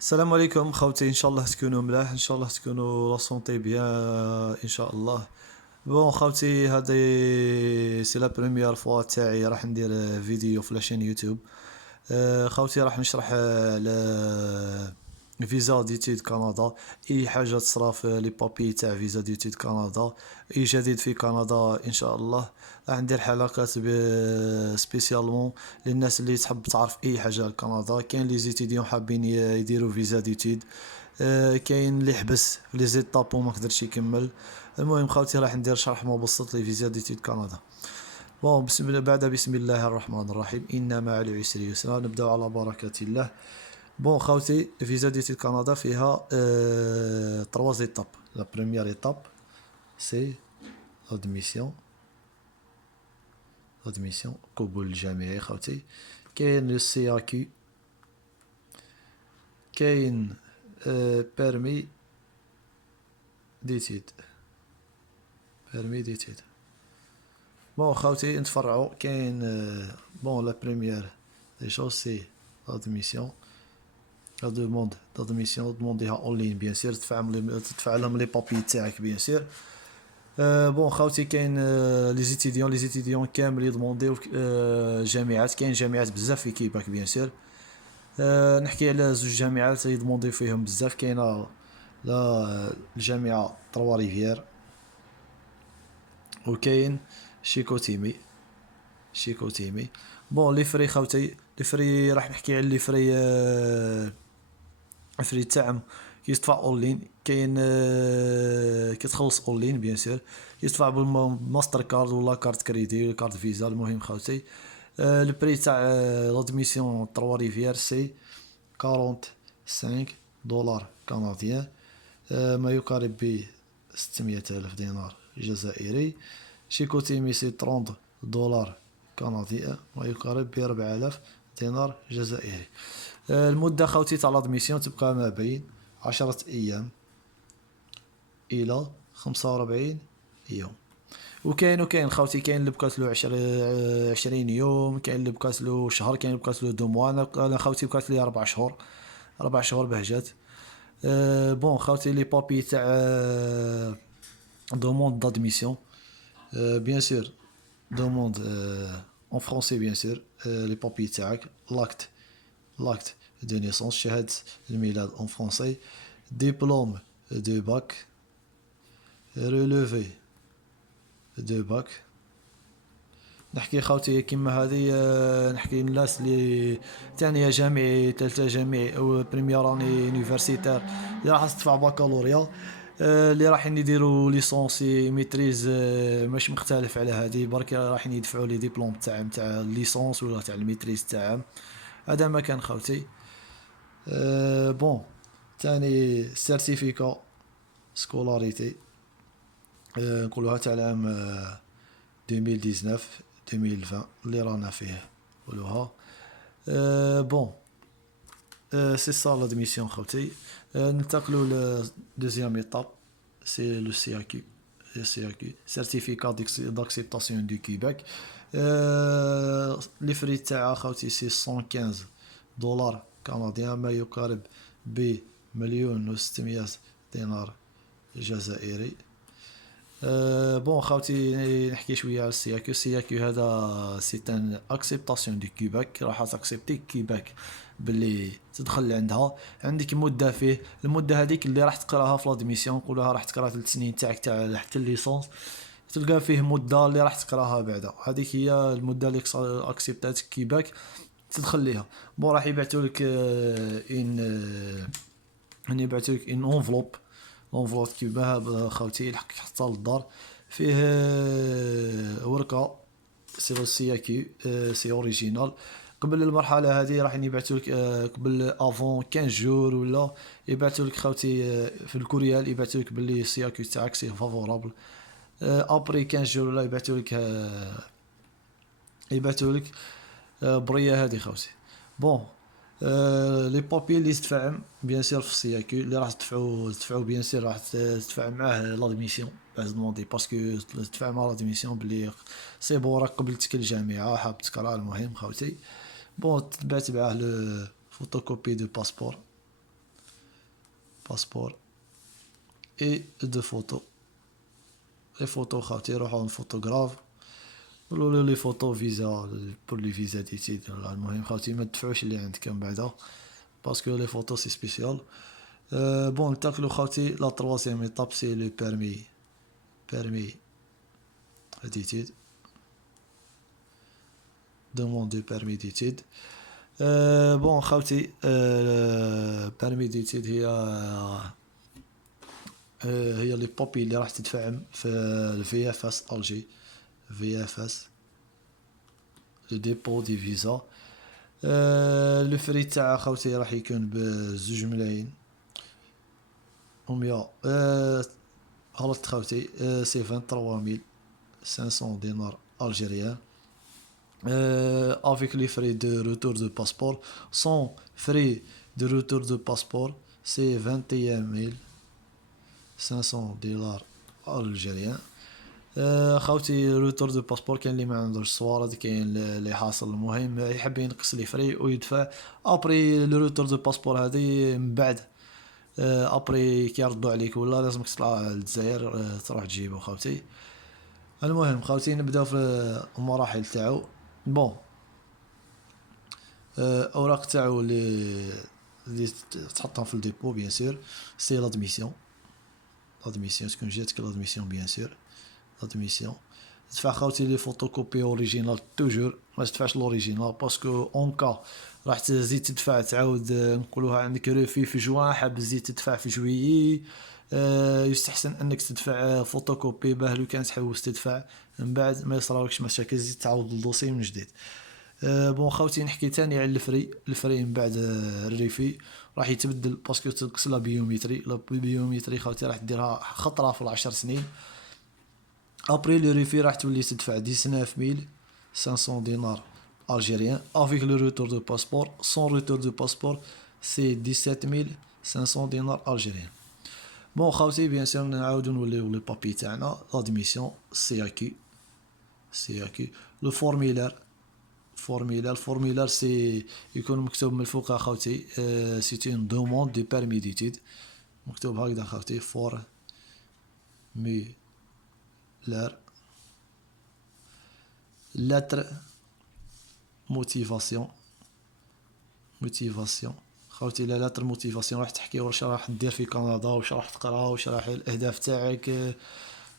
السلام عليكم خوتي، ان شاء الله تكونوا ملاح، ان شاء الله تكونوا لا سونتي بيان، ان شاء الله. بون خوتي، هذه سي لا بريمير فوا تاعي راح ندير فيديو في لاشين يوتيوب. خوتي راح نشرح على فيزا ديتيد كندا، اي حاجه تصرا في لي بابي تاع فيزا ديتيد كندا، اي جديد في كندا ان شاء الله. راح ندير حلقات سبيسيالمون للناس اللي تحب تعرف اي حاجه على كندا. كاين لي زيتيديون حابين يديروا فيزا ديتيد، كاين اللي حبس في لي زيتاب وما قدرش يكمل. المهم خوتي راح ندير شرح مبسط لفيزا ديتيد كندا. بون بسم الله الرحمن الرحيم، ان مع العسر يسرا، نبداو على بركه الله. بون خوتي، فيزا ديتيد كندا فيها تروا زيتاب. لا بروميير ايتاب سي ادميسيون، قبول الجامعي خوتي. كاين لو سي ا كيو، كاين بيرمي ديتيد، بيرمي ديتيد. بون خوتي نتفرعوا، كاين بون لا بريمير دي شوز سي ادميسيون. لا دوموند دادميسيون دومونديها اون لين بيان سير، تدفع لهم لي بابي تاعك بيان سير. بون خاوتي كاين لي زيتيديون كامل يدمونديو جامعات. كاين جامعات بزاف في كيباك بيان سير. نحكي على زوج جامعات يدمونديو فيهم بزاف. كاينه لا الجامعه تروا ريفيير، وكاين شيكوتيمي، شيكوتيمي. بون لي فري خاوتي، لي فري راح نحكي على لي فري. فري تاعهم كيدفع اون لين. كاين كتخلص اون لين بيان سور، كيدفع بالماستر كارد ولا كارت كريدي ولا كارت فيزا. المهم خاوتي، البري تاع لادميسيون تروا ريفيير سي 45 دولار كنديان، ما يقارب ب 600 ألف دينار جزائري. شيكوتيمي سي 30 دولار كنديان، ما يقارب ب 4000 دينار جزائري. المدة خاوتي تاع لادميسيون تبقى ما بين 10 أيام إلى 45 يوم. وكاين خاوتي، كاين اللي بقاتلو 20 يوم، كاين اللي بقاتلو شهر، كاين اللي بقاتلو 2 موا. انا خاوتي بقاتلي 4 شهور، 4 شهور بهجات. بون خاوتي لي بابي تاع دوموند دادميسيون، بيان سور دوموند اون فرونسي بيان سور. لي بابي تاعك l'acte de naissance، شهادة الميلاد en français. diplôme de bac، relevé de bac. نحكي خاوتي كيما هذه، نحكي الناس اللي ثانية جامعي، ثالثة جامعي أو بريمير اني يونيفرسيتير اللي راح تدفع بكالوريا، اللي رايحين يديروا ليسونسي ميتريز، مش مختلف على هذه برك، رايحين يدفعوا لي ديبلوم تاعهم تاع الليسونس ولا تاع الميتريز تاعهم. هذا ما كان خاوتي. بون تاني سيرتيفيكا سكولاريتي، نقولوها تاع العام 2019 2020 اللي رانا فيه نقولوها. بون سي سا لادميسيون خوتي. ننتقلوا ل دوزيام ايطاب، سي لو سي ا كيو، سي ا كيو سيرتيفيكا داكسيبتاسيون دو كيباك. لي فري تاعها خوتي سي 115 دولار كنديان، ما يقارب ب 1,600,000 دينار جزائري. بون خاوتي نحكي شويه على السياكيو. السياكيو هذا سي ان اكسبتاسيون دي كيباك، راح تاكسبتي كيباك باللي تدخل عندها. عندك مده فيه، المده هذيك اللي راح تقراها في لادميسيون، نقولها راح تقرا 3 سنين تاعك تاع حتى الليسونس، تلقى فيه مده اللي راح تقراها بعدا. هذيك هي المده اللي اكسبتات كيباك تدخل ليها. بون راح يبعثوا لك ان يبعثوا لك ان انفلوب، لونفلوب كيما خاوتي يلحق حتى للدار. فيه ورقه سي سي كي سي اوريجينال. قبل المرحله هذه راح يبعثوا لك قبل افون 15 جور ولا يبعثوا لك خاوتي في الكوريال، يبعثوا لك باللي السي كيو تاعك سي فافورابل. ابري 15 جور ولا يبعثوا لك بريه هذه خاوتي. بون لي بابي اللي تدفعهم بيان سير في السياكو، اللي راح تدفعوا بيان سير راح تدفع معاه لادميسيون باش دموندي، باسكو تدفع مع لادميسيون بلي سي بون راك قبلتك الجامعه حاب تقرا. المهم خاوتي، بون تبعت معاه لو فوتوكوبي دو باسبور باسبور اي دو فوتو. لي فوتو خاوتي روحو للفوتوغراف قولوا لي فوتو فيزا بور لي فيزا ديتيد. المهم خاوتي ما تدفعوش اللي عندكم بعدا باسكو لي فوتو سي سبيسيال. بون نتاكلو خاوتي لا تروازيام ايطاب سي لو بيرمي ديتيد. دوموند دو بيرمي ديتيد. بون خاوتي بيرمي ديتيد هي لي بابي اللي راح تدفع في الفي اف اس الجي. في اف اس لو ديبو دي فيزا. لو فري تاعها خاوتي راح يكون بزوج ملايين ومية غلطت خاوتي سي 23500 دينار الجيريان. avec les frais de retour de passeport, sans frais de retour de passeport, c'est 21500 دولار الجيريان. خاوتي روتور دو باسبور كاين اللي ما عندوش صوارد، كاين اللي حاصل المهم يحب ينقص لي فري ويدفع ابري لو روتور دو باسبور هذه من بعد. ابري كيردوا عليك ولا لازمك تطلع للجزائر تروح تجيبو خاوتي. المهم خاوتي نبداو في المراحل تاعو. بون اوراق تاعو اللي تحطهم في الديبو بيان سور سي لادميسيون تكون جاتك لادميسيون بيان سور لادميسيون. تدفع خاوتي لي فوتوكوبي اوريجينال توجور، ما تدفعش لوريجينال باسكو اون كا راح تزيد تدفع تعاود نقولوها عندك روفي في جوان حاب تزيد تدفع في جويي. يستحسن انك تدفع فوتوكوبي باه لو كان تحوس تدفع من بعد ما يصراوكش مشاكل تزيد تعاود الدوسي من جديد. بون خاوتي نحكي تاني على الفري من بعد الريفي راح يتبدل باسكو تنقص لا بيوميتري خاوتي راح ديرها خطره في 10 سنين. ابري لو ريفي راح تولي تدفع 19500 دينار الجيريان افيك لو روتور دو باسبور. سون روتور دو باسبور سي 17500 دينار الجيريان. بون خاوتي بيان سور نعاودو نوليو لي بابي تاعنا لادميسيون سي اكي لو فورميلار سي يكون مكتوب من الفوق خاوتي سي اون دوموند دو بيرمي ديتيد مكتوب هكذا خاوتي فورميلار لاتر موتيفاسيون خاوتي لا لاتر موتيفاسيون راح تحكي واش راح دير في كندا واش راح تقرا واش راح الاهداف تاعك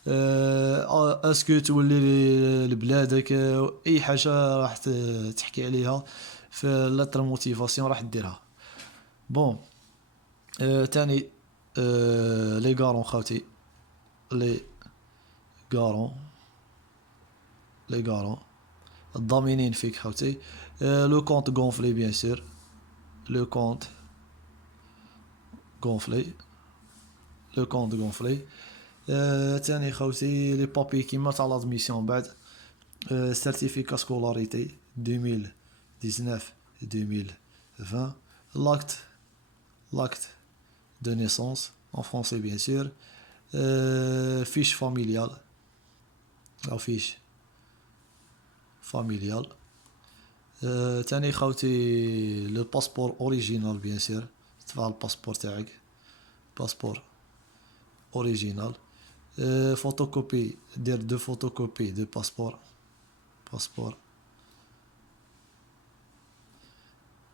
اسكو تولي لبلادك اي حاجه راح تحكي عليها في لاتر موتيفاسيون راح ديرها. بون تاني لي غارون خاوتي لي غارون الضامنين فيك خاوتي. لو كونت غونفلي بيان سور لو كونت غونفلي. تاني خاوتي لي بابي كيما تاع لادميسيون بعد سيرتيفيكا سكولاريتي 2019 2020 l'acte de naissance en français bien sûr. fiche familiale تاني خاوتي لو باسبور اوريجينال بيان سور تدفع الباسبور تاعك باسبور اوريجينال. فوتوكوبي دير دو فوتوكوبي دو باسبور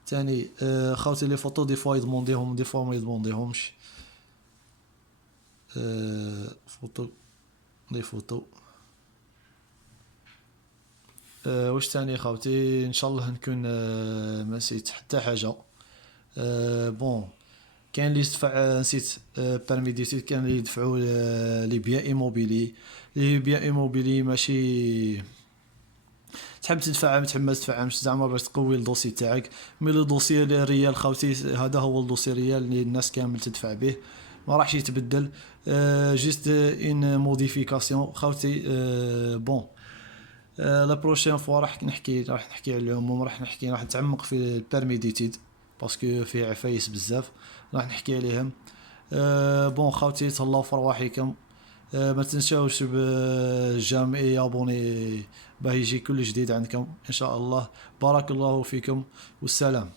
تاني خاوتي لي فوتو دي فوا يضمونديهم دي فوا ما يضمونديهمش. فوتو واش تاني خاوتي ان شاء الله نكون ما نسيت حتى حاجه. بون كاين اللي يدفع نسيت بيرمي ديتيد كان اللي يدفعوا لي بيان ايموبيلي ماشي تحب تدفع ما تحب تدفعش زعما باش تقوي الدوسي تاعك. مي لو دوسي ريال خاوتي هذا هو الدوسي ريال اللي الناس كامل تدفع به ما راحش يتبدل. جيست ان موديفيكاسيون خاوتي. بون لا بروشين فوا راح نحكي على العموم راح نتعمق في البيرمي ديتيد باسكو فيه عفايس بزاف راح نحكي عليهم. بون خاوتي تهلاو في رواحكم. ما تنساوش بالجامعي ابوني باه يجي كل جديد عندكم ان شاء الله. بارك الله فيكم والسلام.